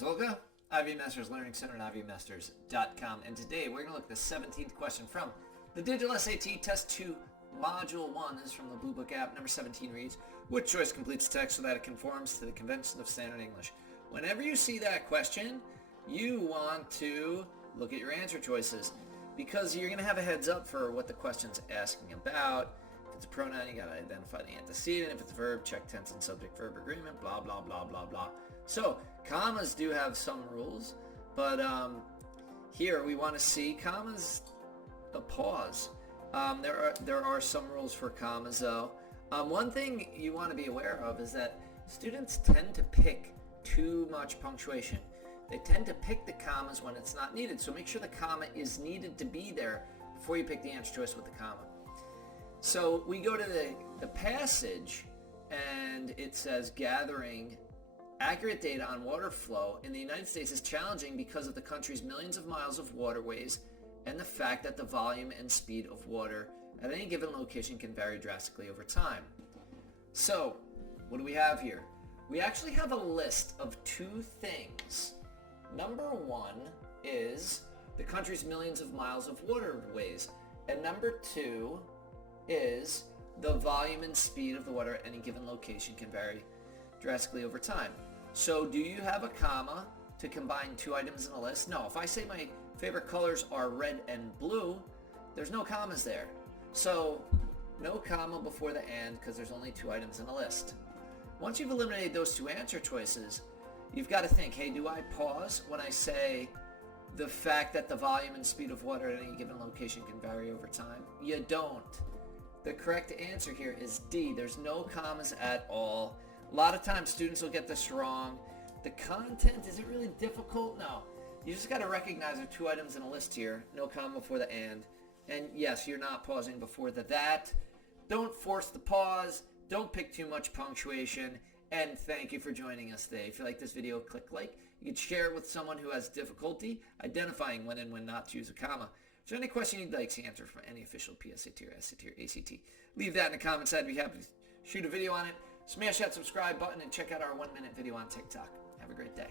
Volga, IB Masters Learning Center at ivmasters.com, and today we're going to look at the 17th question from the Digital SAT Test 2 Module 1. This is from the Bluebook app. Number 17 reads, which choice completes text so that it conforms to the conventions of standard English? Whenever you see that question, you want to look at your answer choices because you're going to have a heads up for what the question's asking about. If it's a pronoun, you got to identify the antecedent. If it's a verb, check tense and subject-verb agreement, blah, blah, blah, blah, blah. So commas do have some rules, but here we want to see commas, the pause. There are some rules for commas though. One thing you want to be aware of is that students tend to pick too much punctuation. They tend to pick the commas when it's not needed, so make sure the comma is needed to be there before you pick the answer choice with the comma. So we go to the passage, and it says gathering accurate data on water flow in the United States is challenging because of the country's millions of miles of waterways and the fact that the volume and speed of water at any given location can vary drastically over time. So what do we have here? We actually have a list of two things. Number one is the country's millions of miles of waterways, and number two is the volume and speed of the water at any given location can vary drastically over time. So do you have a comma to combine two items in a list? No. If I say my favorite colors are red and blue, there's no commas there. So no comma before the and because there's only two items in a list. Once you've eliminated those two answer choices, you've got to think, hey, do I pause when I say the fact that the volume and speed of water at any given location can vary over time? You don't. The correct answer here is D. There's no commas at all. A lot of times students will get this wrong. The content, is it really difficult? No. You just got to recognize there are two items in a list here. No comma before the and. And yes, you're not pausing before the that. Don't force the pause. Don't pick too much punctuation. And thank you for joining us today. If you like this video, click like. You can share it with someone who has difficulty identifying when and when not to use a comma. If there's any question you'd like to answer from any official PSAT or SAT or ACT, leave that in the comments. I'd be happy to shoot a video on it. Smash that subscribe button and check out our 1-minute video on TikTok. Have a great day.